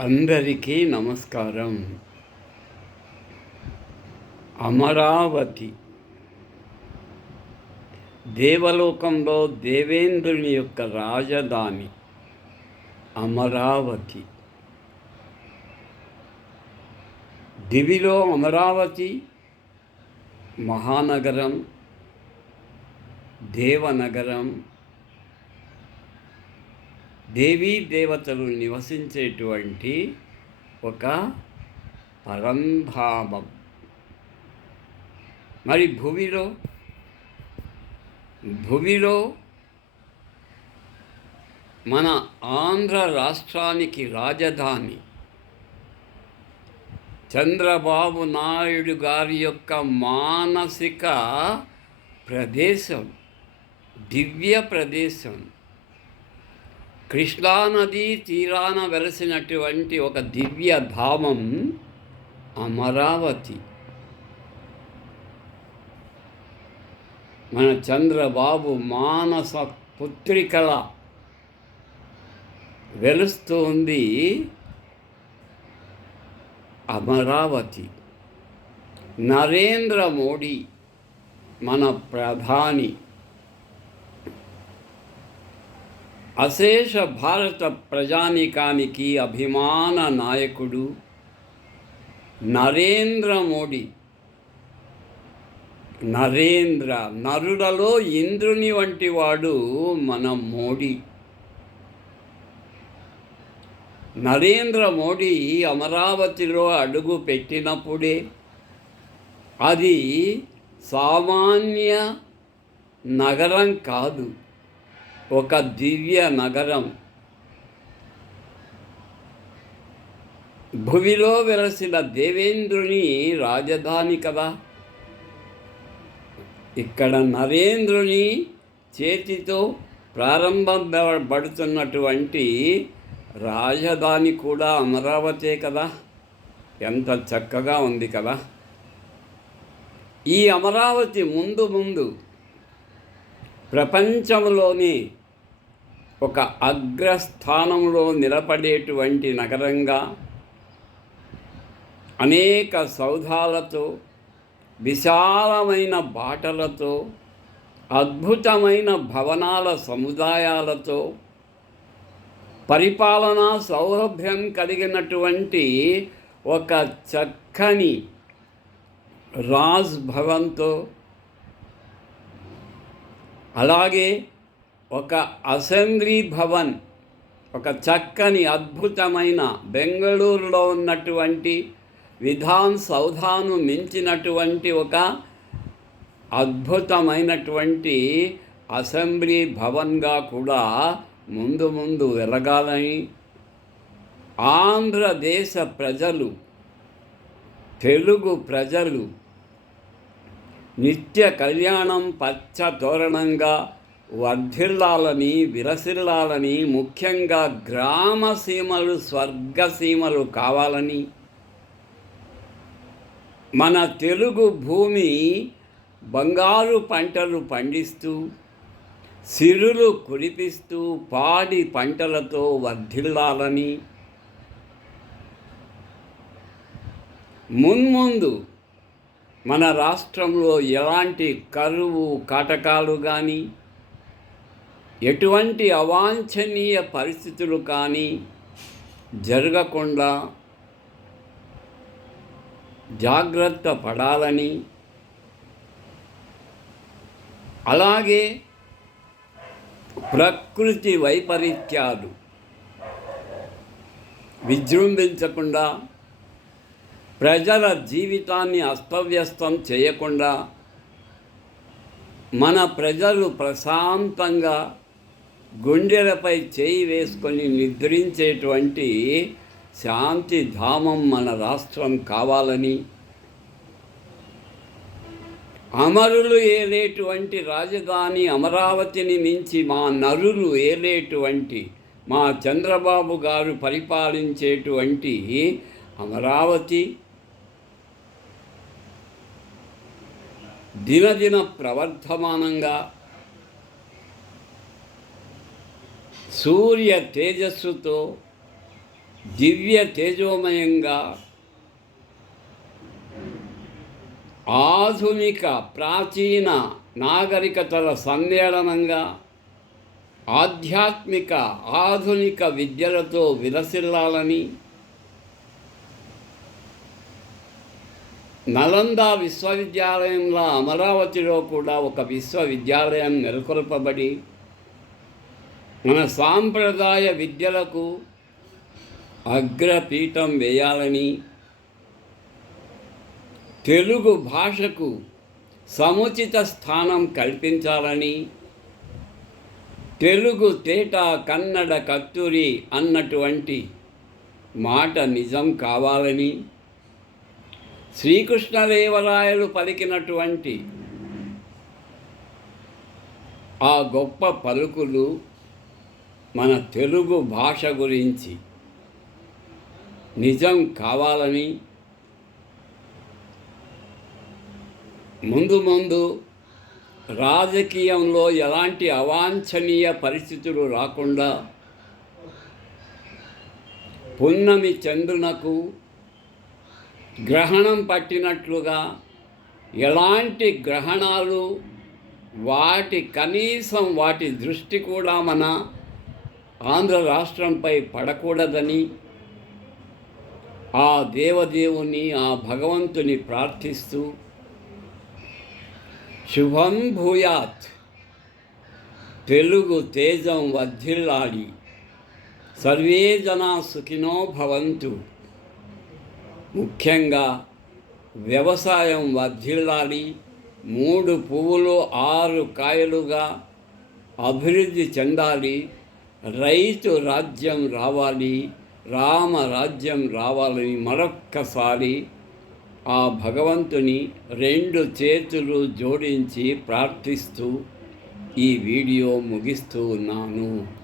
అందరికీ నమస్కారం. అమరావతి. దేవలోకంలో దేవేంద్రుని యొక్క రాజధాని అమరావతి. దివిలో అమరావతి మహానగరం దేవనగరం దేవీ దేవతలు నివసించేటువంటి ఒక పరంధామం. మరి భూమిలో భూమిలో మన ఆంధ్ర రాష్ట్రానికి రాజధాని చంద్రబాబు నాయుడు గారి యొక్క మానసిక ప్రదేశం దివ్య ప్రదేశం కృష్ణానదీ తీరాన వెలసినటువంటి ఒక దివ్య ధామం అమరావతి. మన చంద్రబాబు మానస పుత్రికల వెలుస్తుంది అమరావతి. నరేంద్ర మోడీ మన ప్రధాని. అశేష భారత ప్రజానికానికి అభిమాన నాయకుడు నరేంద్ర మోడీ. నరేంద్ర నరులలో ఇంద్రుని వంటి వాడు మన మోడీ. నరేంద్ర మోడీ అమరావతిలో అడుగు పెట్టినప్పుడే అది సామాన్య నగరం కాదు. ఒక దివ్య నగరం. భువిలో వెలసిన దేవేంద్రుని రాజధాని కదా. ఇక్కడ నరేంద్రుని చేతితో ప్రారంభపడుతున్నటువంటి రాజధాని కూడా అమరావతే కదా. ఎంత చక్కగా ఉంది కదా. ఈ అమరావతి ముందు ముందు ప్రపంచంలోని ఒక అగ్రస్థానంలో నిలబడేటువంటి నగరంగా అనేక సౌధాలతో విశాలమైన బాటలతో అద్భుతమైన భవనాల సముదాయాలతో పరిపాలనా సౌలభ్యం కలిగినటువంటి ఒక చక్కని రాజ్ భవన్తో అలాగే ఒక అసెంబ్లీ భవన్ ఒక చక్కని అద్భుతమైన బెంగళూరులో ఉన్నటువంటి విధాన్ సౌధాను మించినటువంటి ఒక అద్భుతమైనటువంటి అసెంబ్లీ భవన్గా కూడా ముందు ముందు ఎరగాలని ఆంధ్రదేశ ప్రజలు తెలుగు ప్రజలు నిత్య కళ్యాణం పచ్చ తోరణంగా వర్ధిల్లాలని విరసిల్లాలని ముఖ్యంగా గ్రామ సీమలు స్వర్గసీమలు కావాలని. మన తెలుగు భూమి బంగారు పంటలు పండిస్తూ సిరులు కురిపిస్తూ పాడి పంటలతో వర్ధిల్లాలని. మున్ముందు మన రాష్ట్రంలో ఎలాంటి కరువు కాటకాలు కానీ ఎటువంటి అవాంఛనీయ పరిస్థితులు కానీ జరగకుండా జాగ్రత్త పడాలని అలాగే ప్రకృతి వైపరీత్యాలు విజృంభించకుండా ప్రజల జీవితాన్ని అస్తవ్యస్తం చేయకుండా మన ప్రజలు ప్రశాంతంగా గుండెలపై చేయి వేసుకొని నిద్రించేటువంటి శాంతి ధామం మన రాష్ట్రం కావాలని అమరులు ఏలేటువంటి రాజధాని అమరావతిని మించి మా నరులు ఏలేటువంటి మా చంద్రబాబు గారు పరిపాలించేటువంటి అమరావతి దినదిన ప్రవర్ధమానంగా సూర్య తేజస్సుతో దివ్య తేజోమయంగా ఆధునిక ప్రాచీన నాగరికతల సమ్మేళనంగా ఆధ్యాత్మిక ఆధునిక విద్యలతో విలసిల్లాలని నలంద విశ్వవిద్యాలయంలో అమరావతిలో కూడా ఒక విశ్వవిద్యాలయం నెలకొల్పబడి మన సాంప్రదాయ విద్యలకు అగ్రపీఠం వేయాలని తెలుగు భాషకు సముచిత స్థానం కల్పించాలని తెలుగు తేట కన్నడ కత్తూరి అన్నటువంటి మాట నిజం కావాలని శ్రీకృష్ణదేవరాయలు పలికినటువంటి ఆ గొప్ప పలుకులు మన తెలుగు భాష గురించి నిజం కావాలని ముందు ముందు రాజకీయంలో ఎలాంటి అవాంఛనీయ పరిస్థితులు రాకుండా పున్నమి చంద్రునకు గ్రహణం పట్టినట్లుగా ఎలాంటి గ్రహణాలు వాటి కనీసం వాటి దృష్టి కూడా మన ఆంధ్ర రాష్ట్రంపై పడకూడదని ఆ దేవదేవుని ఆ భగవంతుని ప్రార్థిస్తూ శుభం భూయాత్ తెలుగు తేజం వర్ధిల్లాడి సర్వే జనా సుఖినో భవంతు ముఖ్యంగా వ్యవసాయం వర్ధిల్లాలి. మూడు పువ్వులు ఆరు కాయలుగా అభివృద్ధి చెందాలి. రైతు రాజ్యం రావాలి. రామ రాజ్యం రావాలని మరొక్కసారి ఆ భగవంతుని రెండు చేతులు జోడించి ప్రార్థిస్తూ ఈ వీడియో ముగిస్తూ ఉన్నాను.